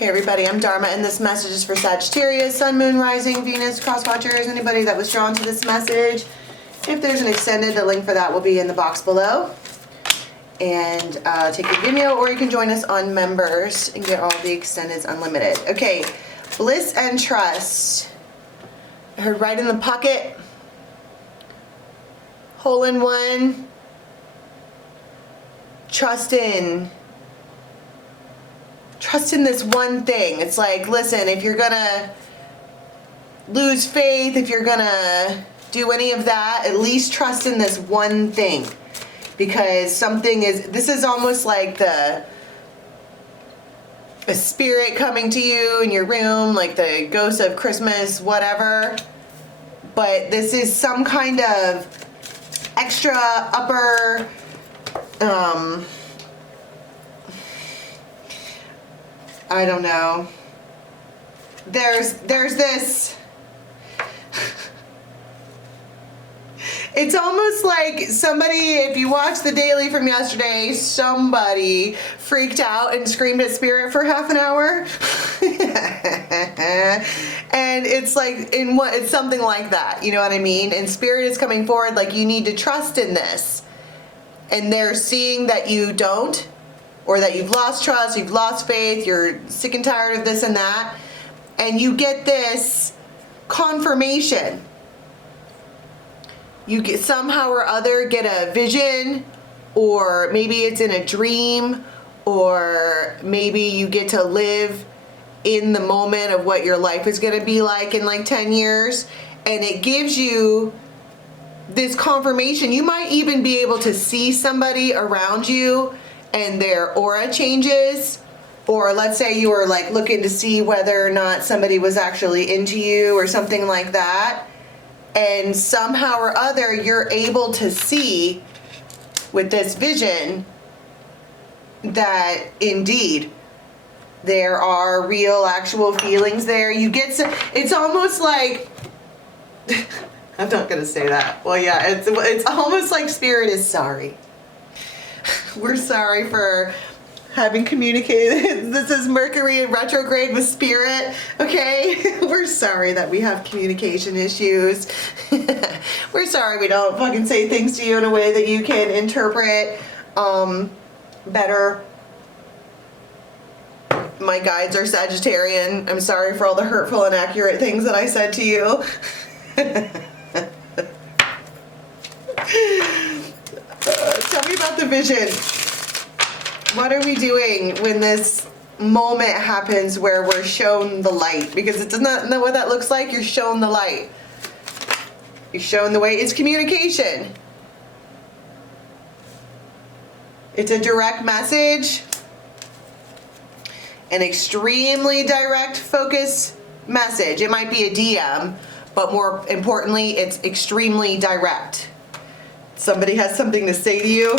Hey everybody, I'm Dharma, and this message is for Sagittarius, Sun, Moon, Rising, Venus, Crosswatchers, anybody that was drawn to this message. If there's an extended, the link for that will be in the box below. And take a video, or you can join us on members and get all the extendeds unlimited. Okay, bliss and trust. I heard right in the pocket, hole in one, trust in this one thing. It's like, listen, if you're gonna lose faith, if you're gonna do any of that, at least trust in this one thing. Because this is almost like a spirit coming to you in your room, like the ghost of Christmas, whatever. But this is some kind of extra upper, I don't know. There's this. It's almost like somebody, if you watched the daily from yesterday, somebody freaked out and screamed at spirit for half an hour. And it's like, it's something like that, you know what I mean? And spirit is coming forward like, you need to trust in this. And they're seeing that you don't, or that you've lost trust, you've lost faith, you're sick and tired of this and that. And you get this confirmation. You get somehow or other get a vision, or maybe it's in a dream, or maybe you get to live in the moment of what your life is going to be like in like 10 years. And it gives you this confirmation. You might even be able to see somebody around you and their aura changes. Or let's say you were like looking to see whether or not somebody was actually into you or something like that. And somehow or other, you're able to see with this vision that indeed there are real, actual feelings there. You get some, it's almost like, I'm not going to say that. Well, yeah, it's almost like spirit is sorry. We're sorry for having communicated. This is Mercury in retrograde with spirit, okay? We're sorry that we have communication issues. We're sorry we don't fucking say things to you in a way that you can interpret better. My guides are Sagittarian. I'm sorry for all the hurtful, inaccurate things that I said to you. Tell me about the vision. What are we doing when this moment happens where we're shown the light? Because it does not know what that looks like. You're shown the light. You're shown the way. It's communication. It's a direct message. An extremely direct focus message. It might be a DM, but more importantly, it's extremely direct. Somebody has something to say to you.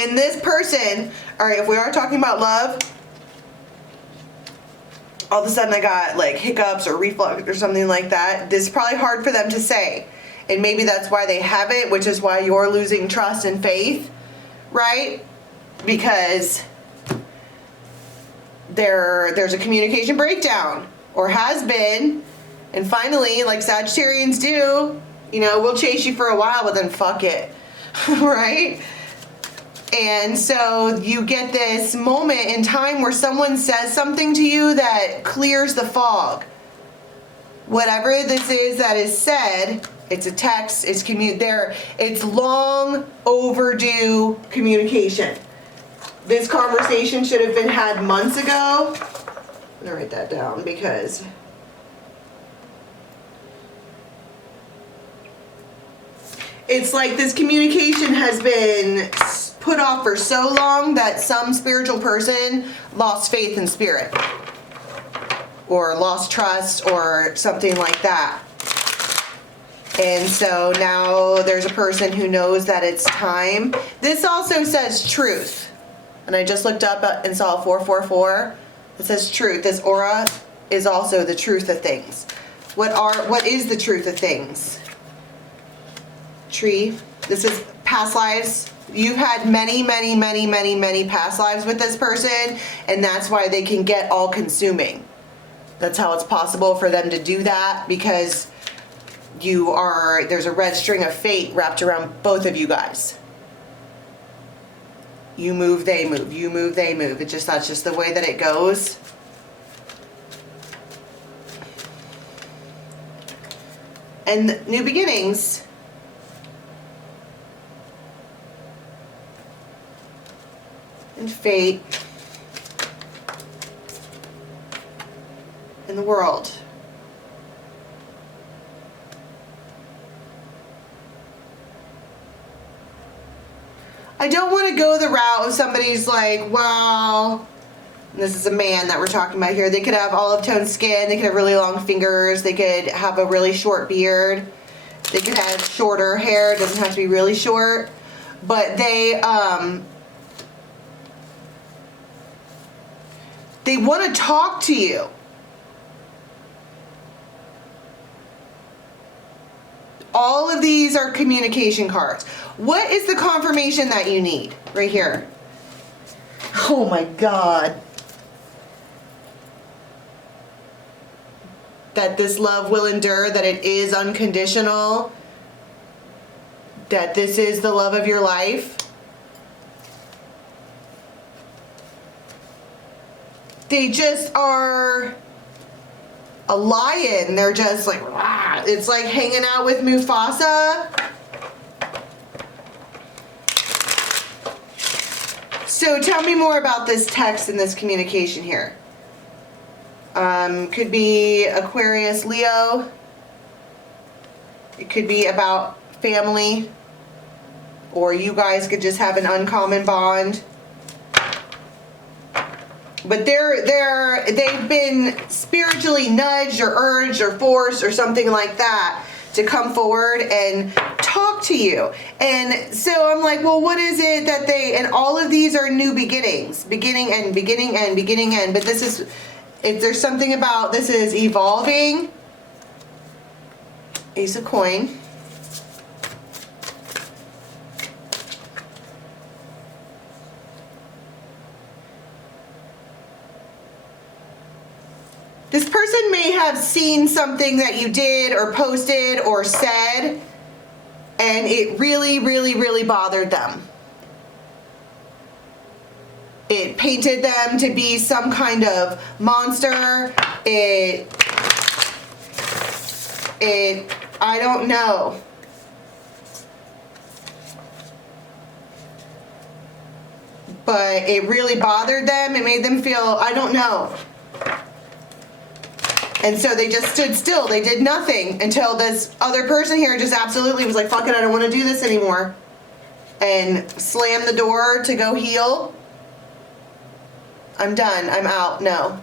And this person, all right, if we are talking about love, all of a sudden I got like hiccups or reflux or something like that. This is probably hard for them to say. And maybe that's why they have it, which is why you're losing trust and faith, right? Because there's a communication breakdown, or has been. And finally, like Sagittarians do, you know, we'll chase you for a while, but then fuck it, right? And so you get this moment in time where someone says something to you that clears the fog. Whatever this is that is said, it's a text, it's long overdue communication. This conversation should have been had months ago. I'm gonna write that down because it's like this communication has been put off for so long that some spiritual person lost faith in spirit, or lost trust, or something like that. And so now there's a person who knows that it's time. This also says truth. And I just looked up and saw 444. It says truth. This aura is also the truth of things. What is the truth of things? Tree. This is past lives, You've had many, many, many, many, many past lives with this person, and that's why they can get all consuming. That's how it's possible for them to do that, because there's a red string of fate wrapped around both of you guys. You move, they move. You move, they move. That's just the way that it goes. And new beginnings. And fate. In the world. I don't want to go the route of somebody's like, wow, this is a man that we're talking about here. They could have olive tone skin. They could have really long fingers. They could have a really short beard. They could have shorter hair. It doesn't have to be really short. But they want to talk to you. All of these are communication cards. What is the confirmation that you need? Right here. Oh my God. That this love will endure, that it is unconditional, that this is the love of your life. They just are a lion. They're just like, rah. It's like hanging out with Mufasa. So tell me more about this text and this communication here. Could be Aquarius, Leo. It could be about family, or you guys could just have an uncommon bond. But they've been spiritually nudged or urged or forced or something like that to come forward and talk to you. And so I'm like, well, what is it that and all of these are new beginnings, beginning and beginning and beginning and, but this is, if there's something about, this is evolving. Ace of coin. This person may have seen something that you did or posted or said, and it really, really, really bothered them. It painted them to be some kind of monster. I don't know. But it really bothered them. It made them feel, I don't know. And so they just stood still. They did nothing until this other person here just absolutely was like, fuck it, I don't want to do this anymore. And slammed the door to go heal. I'm done. I'm out. No.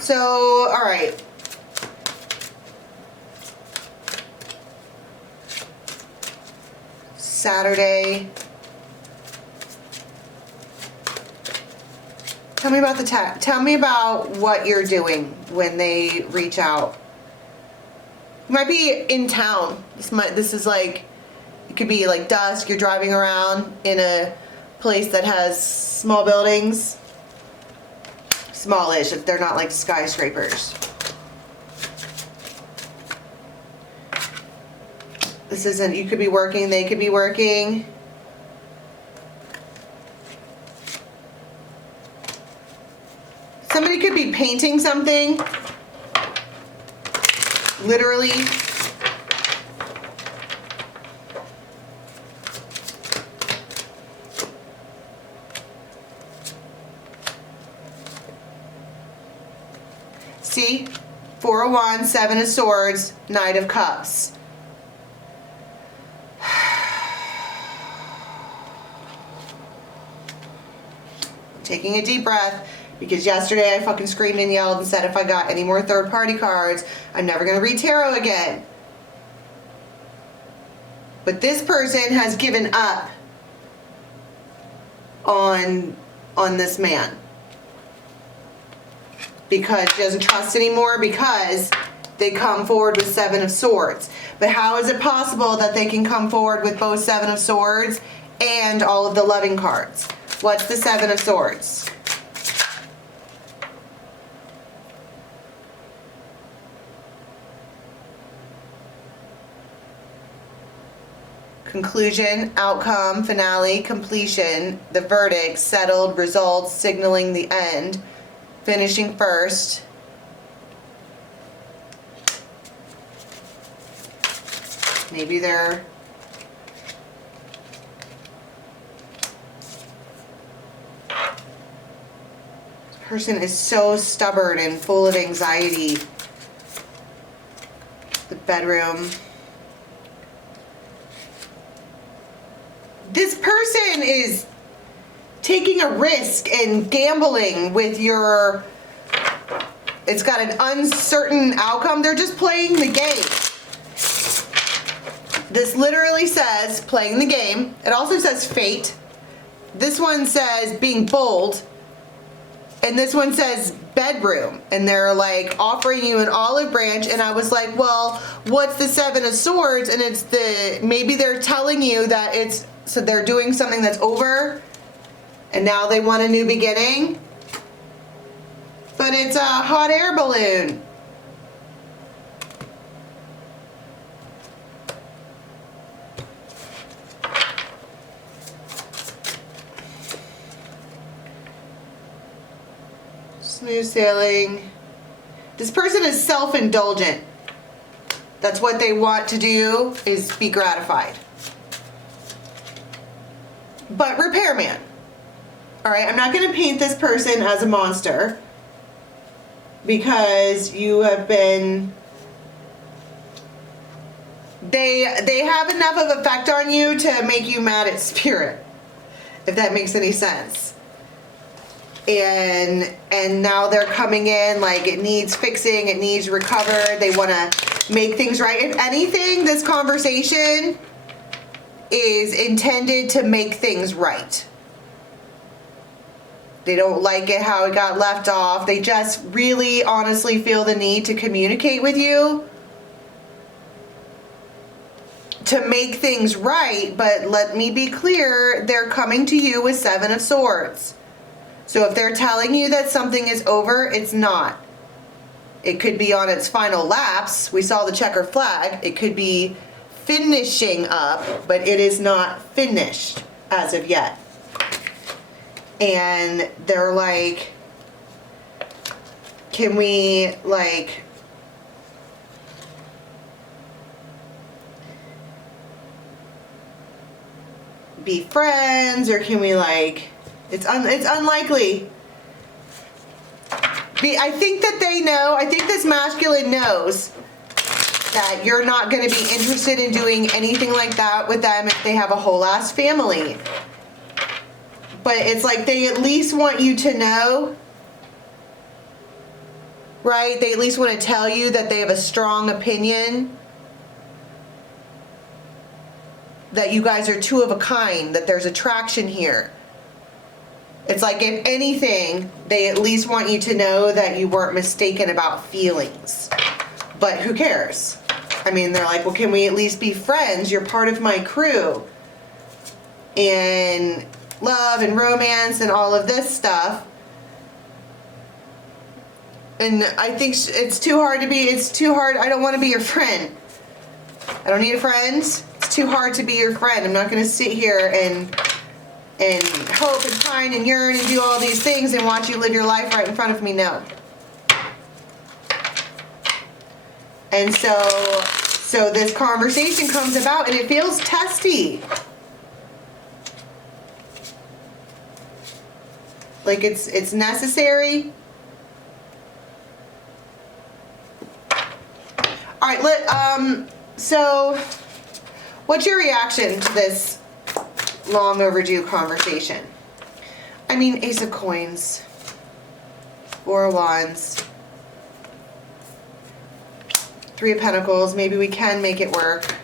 So, all right. Saturday. Tell me about the tell me about what you're doing when they reach out. You might be in town. This is like, it could be like dusk. You're driving around in a place that has small buildings. Smallish, if they're not like skyscrapers. This isn't, you could be working, they could be working. Somebody could be painting something. Literally. See? Four of Wands, Seven of Swords, Knight of Cups. Taking a deep breath, because yesterday I fucking screamed and yelled and said if I got any more third party cards, I'm never going to read tarot again. But this person has given up on this man. because she doesn't trust anymore because they come forward with Seven of Swords. But how is it possible that they can come forward with both Seven of Swords and all of the loving cards? What's the Seven of Swords? Conclusion, outcome, finale, completion, the verdict, settled, results, signaling the end, finishing first. Maybe they're this person is so stubborn and full of anxiety. The bedroom. This person is taking a risk and gambling with your, it's got an uncertain outcome. They're just playing the game. This literally says playing the game. It also says fate. This one says being bold. And this one says bedroom. And they're like offering you an olive branch. And I was like, well, what's the Seven of Swords? And it's the, maybe they're telling you that it's, so they're doing something that's over. And now they want a new beginning. But it's a hot air balloon. Smooth sailing. This person is self-indulgent. That's what they want to do, is be gratified. But repairman. Alright, I'm not going to paint this person as a monster, because you have been, they have enough of effect on you to make you mad at spirit, if that makes any sense. And now they're coming in like it needs fixing, it needs recovered, they want to make things right. If anything, this conversation is intended to make things right. They don't like it how it got left off. They just really honestly feel the need to communicate with you to make things right. But let me be clear, they're coming to you with Seven of Swords. So if they're telling you that something is over, it's not. It could be on its final lapse. We saw the checkered flag. It could be finishing up, but it is not finished as of yet. And they're like, can we like be friends, or can we like, it's unlikely. I think that they know, I think this masculine knows that you're not going to be interested in doing anything like that with them if they have a whole ass family. But it's like they at least want you to know, right? They at least want to tell you that they have a strong opinion, that you guys are two of a kind, that there's attraction here. It's like, if anything, they at least want you to know that you weren't mistaken about feelings. But who cares? I mean, they're like, well, can we at least be friends? You're part of my crew. And love and romance and all of this stuff. And I think it's too hard to be, it's too hard. I don't want to be your friend. I don't need a friend. It's too hard to be your friend. I'm not going to sit here and hope and pine and yearn and do all these things and watch you live your life right in front of me. No. And so this conversation comes about and it feels testy. Like it's necessary. All right, so what's your reaction to this long overdue conversation? I mean, Ace of Coins, Four of Wands, Three of Pentacles. Maybe we can make it work.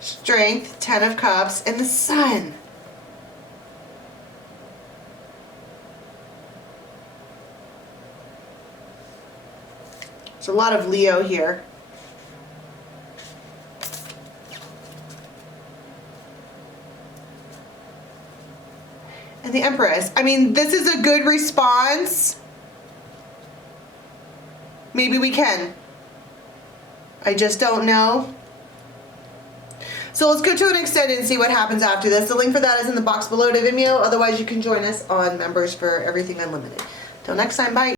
Strength, Ten of Cups, and the Sun. There's a lot of Leo here. And the Empress. I mean, this is a good response. Maybe we can. I just don't know. So let's go to an extended and see what happens after this. The link for that is in the box below to Vimeo. Otherwise, you can join us on Members for Everything Unlimited. Till next time, bye.